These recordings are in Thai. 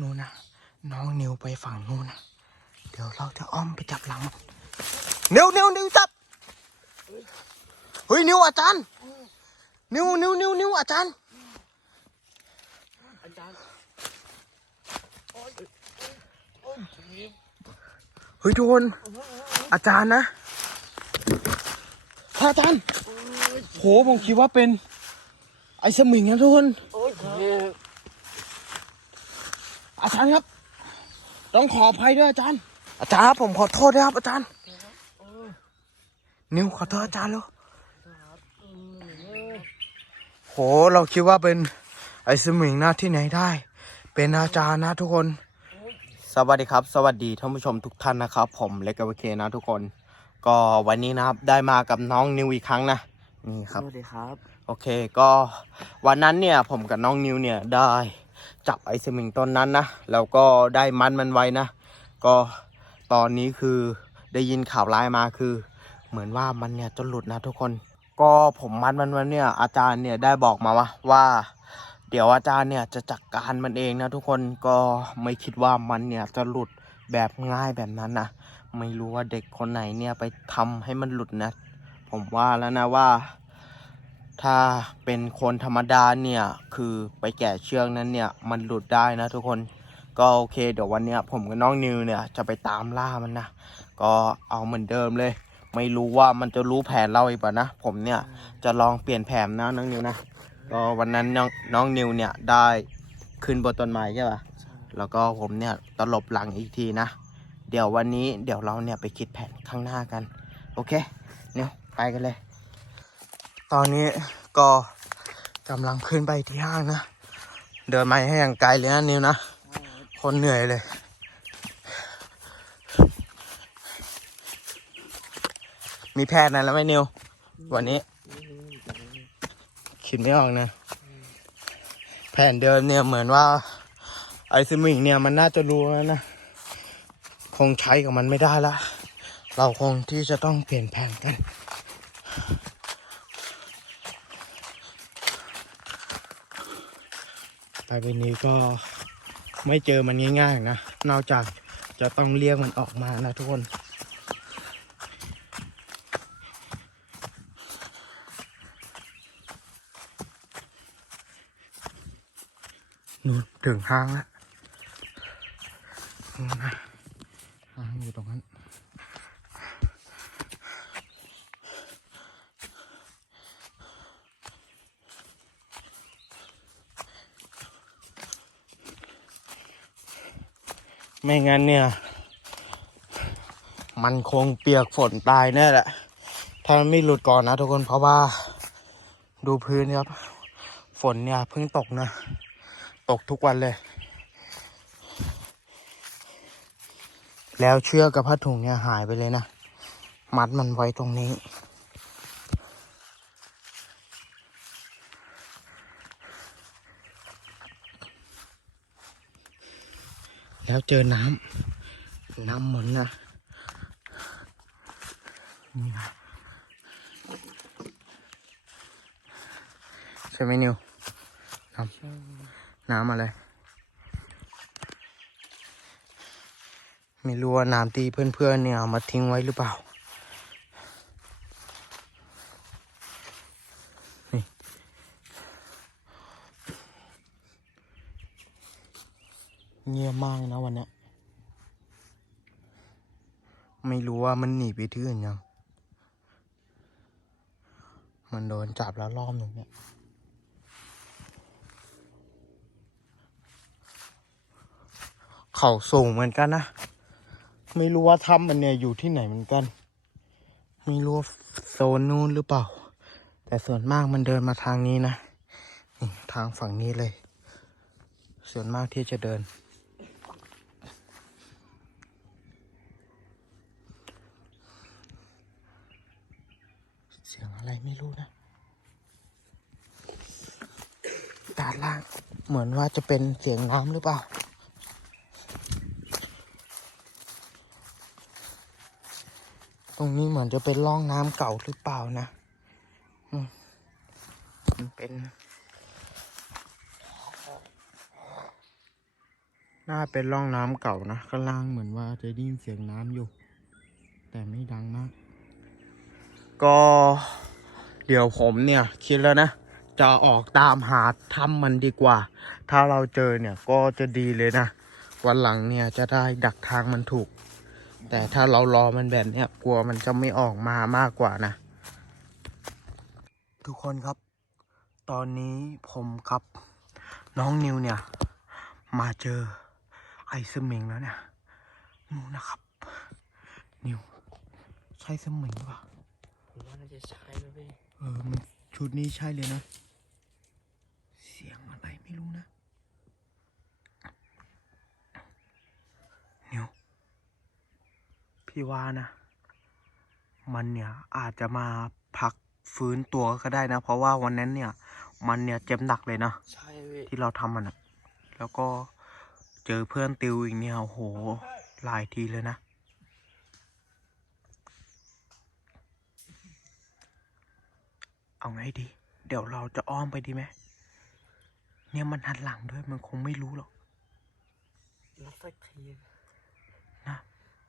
นู่นนะน้องนิวไปฝั่งนู่นนะเดี๋ยวเราจะอ้อมไปจับหลังมันนิวนิวนิวจับเฮ้ยนิวอาจารย์นิวนิวนิวนิวอาจารย์อาจารย์เฮ้ยทุกคนอาจารย์นะพระอาจารย์โหผมคิดว่าเป็น ไอ้สมิงนะทุกคน อ้ยอาจารย์ครับ ต้องขออภัยด้วยอาจารย์ อาจารย์ครับผมขอโทษด้วยครับอาจารย์ นิวขอโทษอาจารย์แล้วโหเราคิดว่าเป็นไอ้สมิงหน้าที่ไหนได้ เป็นอาจารย์นะทุกคน สวัสดีครับ สวัสดีท่านผู้ชมทุกท่านนะครับ ผมเล็กกับเคนะทุกคน ก็วันนี้นะครับได้มากับน้องนิวอีกครั้งนะนี่ครับสวัสดีครับ โอเคก็วันนั้นเนี่ยผมกับน้องนิวเนี่ยได้ จับไอสมิงต้นนั้นนะแล้วก็ได้มัดมันไว้นะ ก็ตอนนี้คือได้ยินข่าวร้ายมาคือ เหมือนว่ามันเนี่ยจะหลุดนะทุกคน ก็ผมมัดมันไว้เนี่ยอาจารย์เนี่ยได้บอกมาว่าว่า เดี๋ยวอาจารย์เนี่ยจะจัดการมันเองนะทุกคนก็ไม่คิดว่ามันเนี่ยจะหลุดแบบง่ายแบบนั้นนะไม่รู้ว่าเด็กคนไหนเนี่ยไปทำให้มันหลุดนะ ผมว่าแล้วนะว่า ถ้าเป็นคนธรรมดาเนี่ย คือไปแกะเชือกนั้นเนี่ย มันหลุดได้นะทุกคนก็โอเคเดี๋ยววันเนี้ยผมกับน้องนิวเนี่ยจะไปตามล่ามันนะ ก็เอาเหมือนเดิมเลย ไม่รู้ว่ามันจะรู้แผนเราอีกป่ะนะ ผมเนี่ยจะลองเปลี่ยนแผนนะน้องนิวนะก็วันนั้นน้องน้องนิวเนี่ยได้ขึ้นบนต้นไม้ใช่ป่ะแล้วก็ผมเนี่ยตลบหลังอีกทีนะ เดี๋ยววันนี้เดี๋ยวเราเนี่ยไปคิดแผนข้างหน้ากัน โอเค เนิวไปกันเลย ตอนนี้ก็กำลังขึ้นไปที่ห้างนะ เดินมาให้อย่างไกลเลยนะนิวนะ คนเหนื่อยเลยมีแพทย์นะแล้วไหมนิว วันนี้ คิดไม่ออกนะ แผนเดิมเนี่ยเหมือนว่า ไอซิมิงเนี่ยมันน่าจะรู้แล้วนะ คงใช้กับมันไม่ได้ละ เราคงที่จะต้องเปลี่ยนแผนกัน ไปเป็นนี้ก็ไม่เจอมันง่ายๆนะ นอกจากจะต้องเรียกมันออกมานะทุกคนนู่นถึงห้างแล้วนู่นนะห้างอยู่ตรงนั้น ไม่งั้นเนี่ย มันคงเปียกฝนตายแน่แหละ ถ้ามันไม่หลุดก่อนนะทุกคนเพราะว่า ดูพื้นครับ ฝนเนี่ยเพิ่งตกนะ ตกทุกวันเลย แล้วเชือกกับผ้าถุงเนี่ยหายไปเลยนะ มัดมันไว้ตรงนี้ แล้วเจอน้ำ น้ำหมนนะนี่นะใช่ไหมนิว น้ำ น้ำอะไร ไม่รู้ว่าน้ำที่เพื่อนๆเนี่ยเอามาทิ้งไว้หรือเปล่า เงียบมากนะวันนี้ไม่รู้ว่ามันหนีไปที่อื่นยัง มันโดนจับแล้วรอบหนึ่งเนี่ย เขาสูงเหมือนกันนะ ไม่รู้ว่าถ้ำมันเนี่ยอยู่ที่ไหนเหมือนกัน ไม่รู้ว่าโซนนู้นหรือเปล่า แต่ส่วนมากมันเดินมาทางนี้นะ นี่ทางฝั่งนี้เลย ส่วนมากที่จะเดิน เสียง อะไรไม่รู้นะด้านล่างเหมือนว่าจะเป็นเสียงน้ำหรือเปล่า ตรงนี้เหมือนจะเป็นร่องน้ำเก่าหรือเปล่านะมมันเป็น น่าเป็นร่องน้ำเก่านะข้างล่างเหมือนว่าจะได้ยินเสียงน้ำอยู่ แต่ไม่ดังมากก็ เดี๋ยวผมเนี่ยคิดแล้วนะ จะออกตามหาถ้ำมันดีกว่า ถ้าเราเจอเนี่ยก็จะดีเลยนะ วันหลังเนี่ยจะได้ดักทางมันถูก แต่ถ้าเรารอมันแบบเนี้ยกลัวมันจะไม่ออกมามากกว่านะ ทุกคนครับ ตอนนี้ผมกับน้องนิวเนี่ย มาเจอไอ้สมิงแล้วเนี่ยนู่นนะครับ นิว ใช่สมิงปะผมว่าน่าจะใช่นะพี่ ออมันชุดนี้ใช่เลยนะ เสียงอะไรไม่รู้นะนิวพี่ว่านะ มันเนี่ยอาจจะมาพักฟื้นตัวก็ได้นะ เพราะว่าวันนั้นเนี่ย มันเนี่ยเจ็บหนักเลยนะใช่พี่ที่เราทำมันอะแล้วก็เจอเพื่อนติวอีกเนี่ยโอ้โหหลายทีเลยนะ เอาไงดี เดี๋ยวเราจะอ้อมไปดีไหมเนี่ยมันหันหลังด้วยมันคงไม่รู้หรอกรับสักทีนะ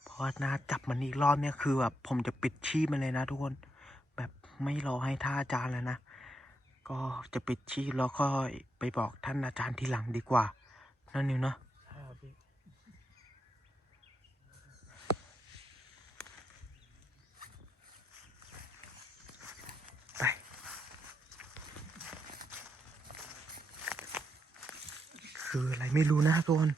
เพราะว่านาจับมันอีกรอบเนี่ยคือแบบผมจะปิดชีพมันเลยนะทุกคน แบบไม่รอให้ท่านอาจารย์แล้วนะ ก็จะปิดชีพแล้วก็ไปบอกท่านอาจารย์ทีหลังดีกว่า นั่นนิวเนาะ ใช่ครับพี่ ไป คืออะไรไม่รู้นะทุกคน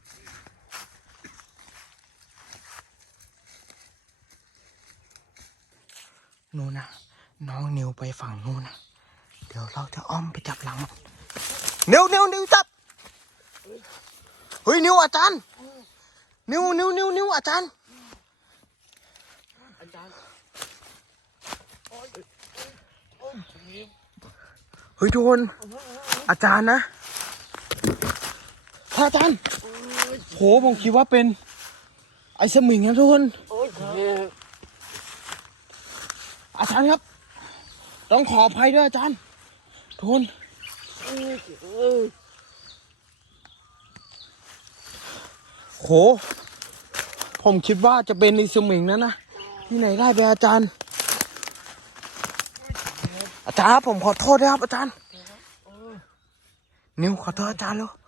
นู่นนะน้องนิวไปฝั่งนู่นนะเดี๋ยวเราจะอ้อมไปจับหลังมันนิวนิวนิวจับเฮ้ยนิวอาจารย์นิวนิวนิวนิวอาจารย์อาจารย์เฮ้ยทุกคนอาจารย์นะ ระอาจารย์โอ๊ยโหผมคิดว่าเป็น ไอ้สมิงนะทุกคน อาจารย์ครับ ต้องขออภัยด้วยอาจารย์ ทุกคนโอ๊ยโอ๊ยโหผมคิดว่าจะเป็นไอ้สมิงนั่นนะ ที่ไหนได้ไปอาจารย์ อาจารย์ครับผมขอโทษด้วยครับอาจารย์ นิวขอโทษอาจารย์แล้ว ครับ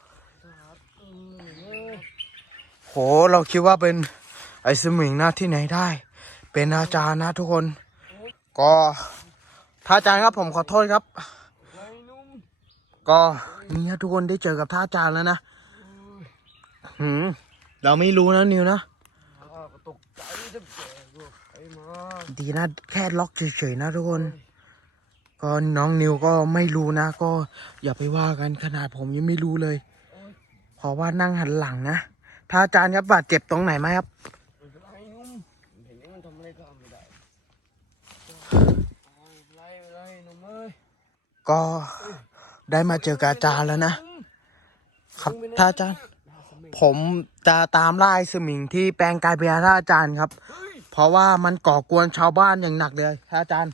เออเว้ย โห เราคิดว่าเป็นไอ้สมิงนะที่ไหนได้ เป็นอาจารย์นะทุกคน ก็ท่าอาจารย์ครับผมขอโทษครับ ก็นี่นะทุกคนได้เจอกับท่าอาจารย์แล้วนะหืมเราไม่รู้นะนิวนะดีนะแค่ล็อกเฉยๆนะทุกคนก็น้องนิวก็ไม่รู้นะ ก็อย่าไปว่ากันขนาดผมยังไม่รู้เลย เพราะว่านั่งหันหลังนะ ท่าอาจารย์ครับบาดเจ็บตรงไหนไหมครับไม่เป็นไรนุ่มเห็นนี้มันทำอะไรก็ไม่ได้ไม่เป็นไรไม่เป็นไรนุ่มเอ้ยก็ได้มาเจอกับอาจารย์แล้วนะ ครับท่าอาจารย์ ผมจะตามไล่าไอ้สมิงที่แปลงกายเป็นท่าอาจารย์ครับ เฮ้ยเพราะว่ามันก่อกวนชาวบ้านอย่างหนักเลยท่านอาจารย์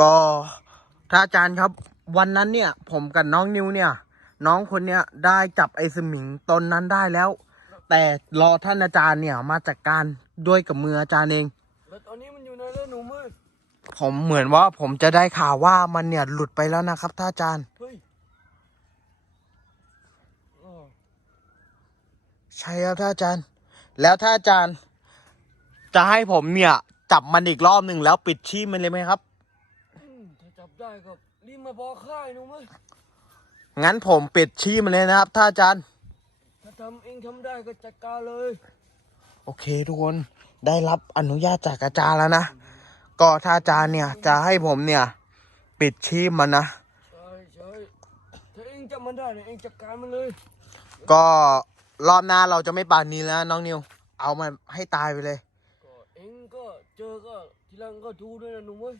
ก็ท่านอาจารย์ครับ วันนั้นเนี่ย ผมกับน้องนิวเนี่ย น้องคนเนี้ยได้จับไอ้สมิงตนนั้นได้แล้ว แต่รอท่านอาจารย์เนี่ยมาจัดการด้วยกับมืออาจารย์เอง แล้วตอนนี้มันอยู่ไหนแล้วหนุ่มเอ้ยผมเหมือนว่าผมจะได้ข่าวว่ามันเนี่ยหลุดไปแล้วนะครับท่านอาจารย์ เฮ้ยอ้อใช่ครับท่านอาจารย์ แล้วท่านอาจารย์ จะให้ผมเนี่ย จับมันอีกรอบหนึ่งแล้วปิดชีพมันเลยไหมครับ อืมถ้าจับได้ก็รีบมาบอกข้าไอ้หนุ่มเอ้ย งั้นผมปิดชีพมันเลยนะครับท่านอาจารย์ ถ้าทำเองทำได้ก็จัดการเลย โอเคทุกคนได้รับอนุญาตจากอาจารย์แล้วนะ ก็ถ้าอาจารย์เนี่ย จะให้ผมเนี่ย ปิดชีพมันนะ ใช่ใช่ถ้าเองจับมันได้เนี่ยเองจัดการมันเลย ก็รอบหน้าเราจะไม่ปานนี้แล้วน้องนิว เอามันให้ตายไปเลย ก็เองก็เจอก็ทีหลังก็ดูด้วยนะหนุ่มเอ้ย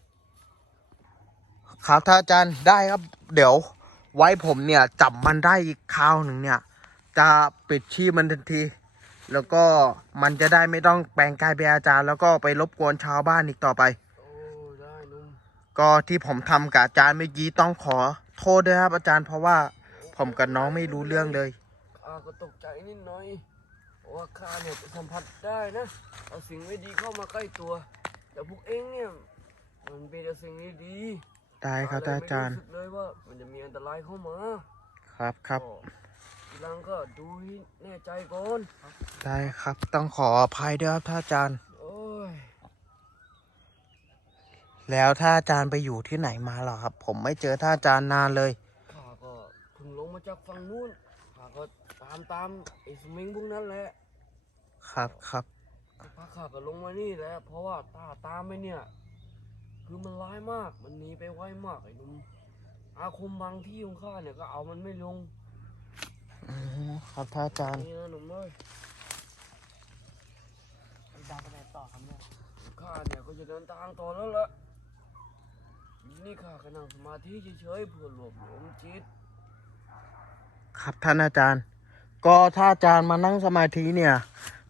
ครับท่านอาจารย์ได้ครับ เดี๋ยว ไว้ผมเนี่ยจับมันได้อีกคราวหนึ่งเนี่ย จะปิดชีพมันทันที แล้วก็มันจะได้ไม่ต้องแปลงกายเป็นอาจารย์ แล้วก็ไปรบกวนชาวบ้านอีกต่อไป ก็ที่ผมทำกับอาจารย์เมื่อกี้ต้องขอโทษด้วยครับอาจารย์เพราะว่าผมกับน้องไม่รู้เรื่องเลยข้าก็ตกใจนิดหน่อยเพราะว่าข้าเนี่ยสัมผัสได้นะเอาสิ่งไม่ดีเข้ามาใกล้ตัว แต่พวกเองเนี่ยมันเป็นแต่สิ่งดี ได้ครับข้ท่านอาจารย์ ไม่รู้สึกเลยว่ามันจะมีอันตรายเข้ามาครับครับ ก็ทีหลังก็ดูให้แน่ใจก่อน ได้ครับต้องขออภัยด้วยครับท่านอาจารย์ โอ้ย แล้วท่านอาจารย์ไปอยู่ที่ไหนมาเหรอครับ ผมไม่เจอท่านอาจารย์นานเลย ข้าก็เพิ่งลงมาจากฝั่งนู้น ข้าก็ตามตามไอ้สมิงพวกนั้นแหละครับครับสักพักข้าก็ลงมานี่แหละ เพราะว่าตาตามไปเนี่ย คือมันร้ายมาก มันหนีไปไวมากไอ้หนุ่มอาคมบางที่ของข้าเนี่ยก็เอามันไม่ลงอ๋อครับท่านอาจารย์ นี่นะหนุ่มเอ้ยดาวไปไหนต่อครับเนี่ยข้าเนี่ยก็จะเดินทางต่อแล้วล่ะนี่ข้าก็นั่งสมาธิเฉยๆเพื่อรวบรวมจิต ครับท่านอาจารย์ ก็ถ้าอาจารย์มานั่งสมาธิเนี่ย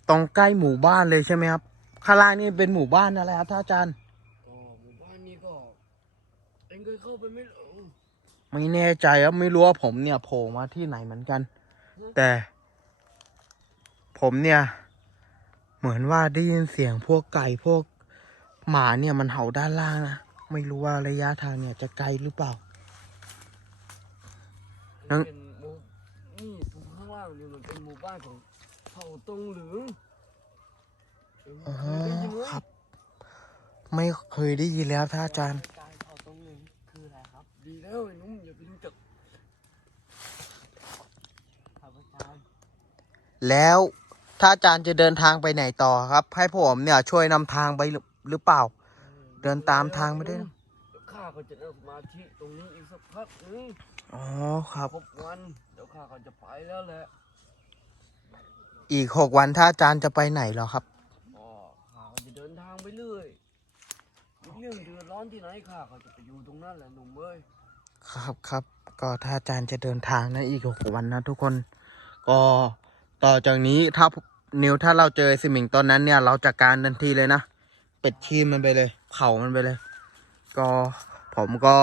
ตรงใกล้หมู่บ้านเลยใช่ไหมครับข้างล่างนี่เป็นหมู่บ้านอะไรครับท่านอาจารย์ก็หมู่บ้านนี้ก็ เอ็งเคยเข้าไปไหมเหรอไม่แน่ใจครับไม่รู้ว่าผมเนี่ยโผล่มาที่ไหนเหมือนกัน แต่ ผมเนี่ย เหมือนว่าได้ยินเสียงพวกไก่พวกหมาเนี่ยมันเห่าด้านล่างนะไม่รู้ว่าระยะทางเนี่ยจะไกลหรือเปล่า นั่น เป็นหมู่นี่ตรงข้างล่างนี่มันเป็นหมู่บ้านของเผ่าตงเหลืองเอ็งอ๋อเคยได้ยินไหม ครับ ไม่เคยได้ยินแล้วท่านอาจารย์ ดีแล้วไอ้หนุ่มอย่าไปรู้จักครับอาจารย์แล้วถ้าอาจารย์จะเดินทางไปไหนต่อครับ ให้ผมเนี่ยช่วยนำทางไปหรือหรือเปล่า เดินตามทางไปด้วยนะเดี๋ยวข้าก็จะนั่งสมาธิตรงนี้อีกสักพักหนึงอ๋อครับ ครบวันเดี๋ยวข้าก็จะไปแล้วแหละ อีกหกวันถ้าอาจารย์จะไปไหนเหรอครับ อ๋อข้าก็จะเดินทางไปเรื่อยมีเรื่ องเดือดร้อนที่ไหนข้าก็จะไปอยู่ตรงนั้นแหละหนุ่มเอ้ยครับครับ ก็ถ้าอาจารย์จะเดินทางนะอีกหกวันนะทุกคน ก็ต่อจากนี้ถ้านิวถ้าเราเจอสมิงตอนนั้นเนี่ย เราจัดการทันทีเลยนะเป็ดชีมันไปเลย เผามันไปเลย ก็ผมก็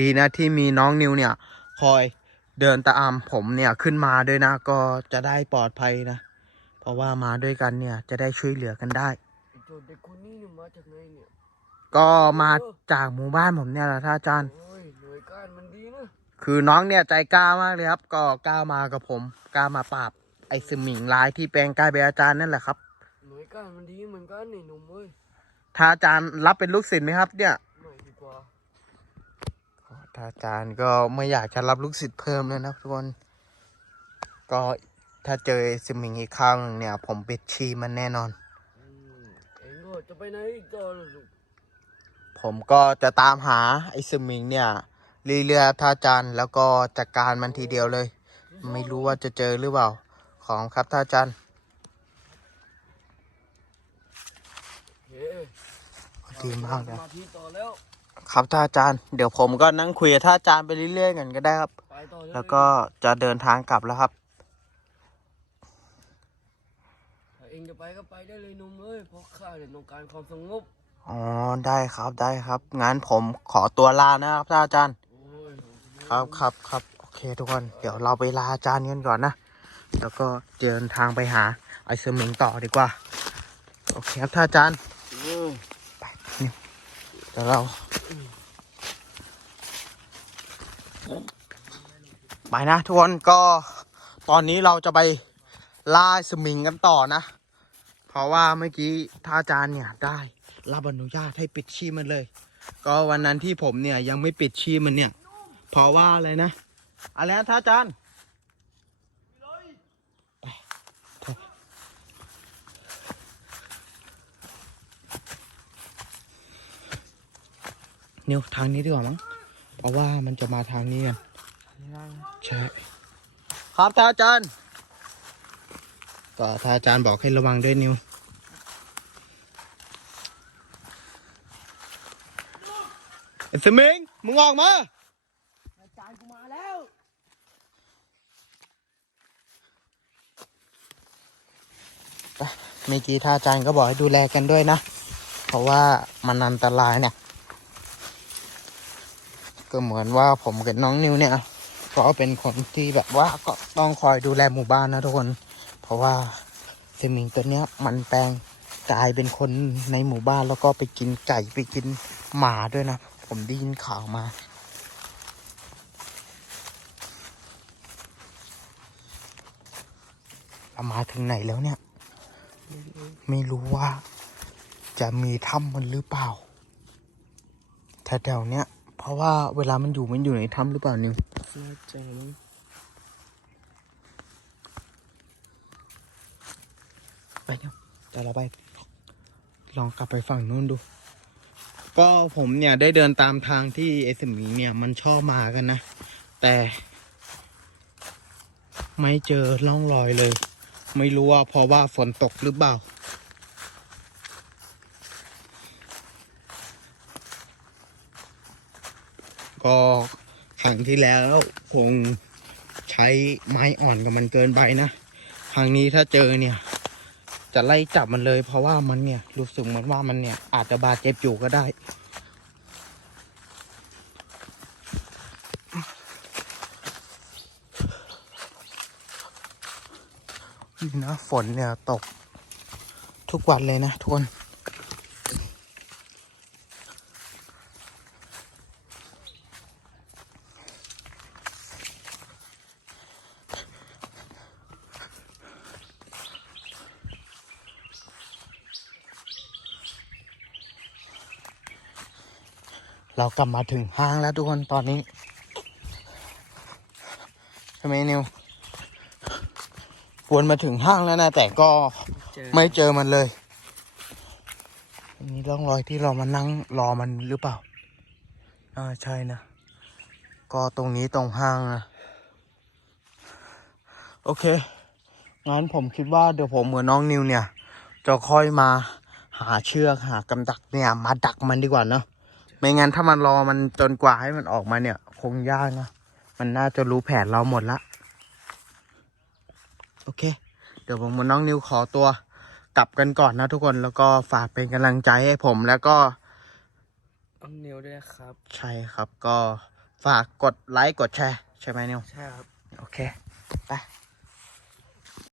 ดีนะที่มีน้องนิวเนี่ย คอยเดินตามผมเนี่ยขึ้นมาด้วยนะ ก็จะได้ปลอดภัยนะ เพราะว่ามาด้วยกันเนี่ยจะได้ช่วยเหลือกันได้ ไอ้โจรเด็กคนนี้เนี่ยมาจากไหนเนี่ย ก็มาจากหมู่บ้านผมเนี่ยแหละท่านอาจารย์ โอ้ยหน่วยก้านมันดีนะคือน้องเนี่ยใจกล้ามากเลยครับ ก็กล้ามากับผมกล้ามาปราบไอ้สมิงลายที่แปลงกายเป็นอาจารย์นั่นแหละครับหน่วยก้านมันดีเหมือนกันนี่หนุ่มเอ้ยถ้าอาจารย์รับเป็นลูกศิษย์ไหมครับ เนี่ยไม่ดีกว่าถ้าอาจารย์ก็ไม่อยากจะรับลูกศิษย์เพิ่มเลยนะทุกคน ก็ถ้าเจอไอ้สมิงอีกครั้งหนึ่งเนี่ย ผมปิดชีมันแน่นอน อืมเอ็งก็จะไปไหนอีกต่อล่ะลูก ผมก็จะตามหาไอ้สมิงเนี่ยเรื่อยๆท่าอาจารย์แล้วก็จัดการมันทีเดียวเลย ไม่รู้ว่าจะเจอหรือเปล่า ของครับท่าอาจารย์ดีมากนะมาธิต่อแล้วครับท่าอาจารย์ เดี๋ยวผมก็นั่งคุยกับท่าอาจารย์ไปเรื่อยๆกันก็ได้ครับ แล้วก็จะเดินทางกลับแล้วครับเองจะไปก็ไปได้เลยนุ่มเอ้ยเพราะข้าเนี่ยต้องการความสงบ อ๋อ ได้ครับได้ครับ งั้นผมขอตัวลานะครับท่านอาจารย์ ครับครับครับโอเคทุกคน เดี๋ยวเราไปลาอาจารย์กันก่อนนะ แล้วก็เดินทางไปหาไอเซอร์เมงต่อดีกว่า โอเคครับท่านอาจารย์ไปนี่เดี๋ยวเรา ไปนะทุกคนก็ตอนนี้เราจะไปล่าสมิงกันต่อนะ เพราะว่าเมื่อกี้ท่านอาจารย์เนี่ยได้ รับอนุญาตให้ปิดชีมันเลย ก็วันนั้นที่ผมเนี่ยยังไม่ปิดชีมันเนี่ย เพราะว่าอะไรนะอะไรนะท่าอาจารย์ไปนิวทางนี้ดีกว่ามั้ง เพราะว่ามันจะมาทางนี้กันใช่ ครับท่าอาจารย์ก็ท่าอาจารย์บอกให้ระวังด้วยนิว ไอ้ สมิงมึงออกมาอาจารย์กูมาแล้วเมื่อกี้ท่านอาจารย์ก็บอกให้ดูแลกันด้วยนะ เพราะว่ามันอันตรายเนี่ย ก็เหมือนว่าผมกับน้องนิวเนี่ยก็เป็นคนที่แบบว่าก็ต้องคอยดูแลหมู่บ้านนะทุกคน เพราะว่าเซมิงตัวเนี้ยมันแปลงกลายเป็นคนในหมู่บ้านแล้วก็ไปกินไก่ไปกินหมาด้วยนะ ผมได้ยินข่าวมา เรามาถึงไหนแล้วเนี่ย ไม่รู้ว่า จะมีถ้ำมันหรือเปล่าแถวๆเนี้ย เพราะว่าเวลามันอยู่มันอยู่ในถ้ำหรือเปล่านิวน่าจะมั้งไปเดี๋ยวแต่เราไป ลองกลับไปฝั่งนู้นดู ก็ผมเนี่ยได้เดินตามทางที่ไอสมีเนี่ยมันชอบมากันนะ แต่ ไม่เจอร่องรอยเลย ไม่รู้ว่าเพราะว่าฝนตกหรือเปล่า ก็ครั้งที่แล้วคงใช้ไม้อ่อนกับมันเกินไปนะครั้งนี้ถ้าเจอเนี่ยจะไล่จับมันเลยเพราะว่ามันเนี่ยรู้สึกเหมือนว่ามันเนี่ยอาจจะบาดเจ็บอยู่ก็ได้ นี่นะ ฝนเนี่ยตกทุกวันเลยนะทุกคน เรากลับมาถึงห้างแล้วทุกคนตอนนี้ ใช่ไหมนิว วนมาถึงห้างแล้วนะ แต่ก็ไม่เจอมันเลยนนี้ร่องรอยที่เรามานั่งรอมันหรือเปล่าอ่าใช่นะ ก็ตรงนี้ตรงห้างนะ โอเค งั้นผมคิดว่าเดี๋ยวผมเหมือนน้องนิวเนี่ย จะค่อยมาหาเชือกหากำดักเนี่ย มาดักมันดีกว่าเนาะ ไม่งั้นถ้ามันรอมันจนกว่าให้มันออกมาเนี่ย คงยากนะ มันน่าจะรู้แผนเราหมดละ โอเค เดี๋ยวผมกับน้องนิวขอตัวกลับกันก่อนนะทุกคนแล้วก็ฝากเป็นกำลังใจให้ผมแล้วก็ต้องนิวด้วยครับ ใช่ครับก็ฝากกดไลค์กดแชร์ ใช่ไหมนิวใช่ครับ โอเค ไป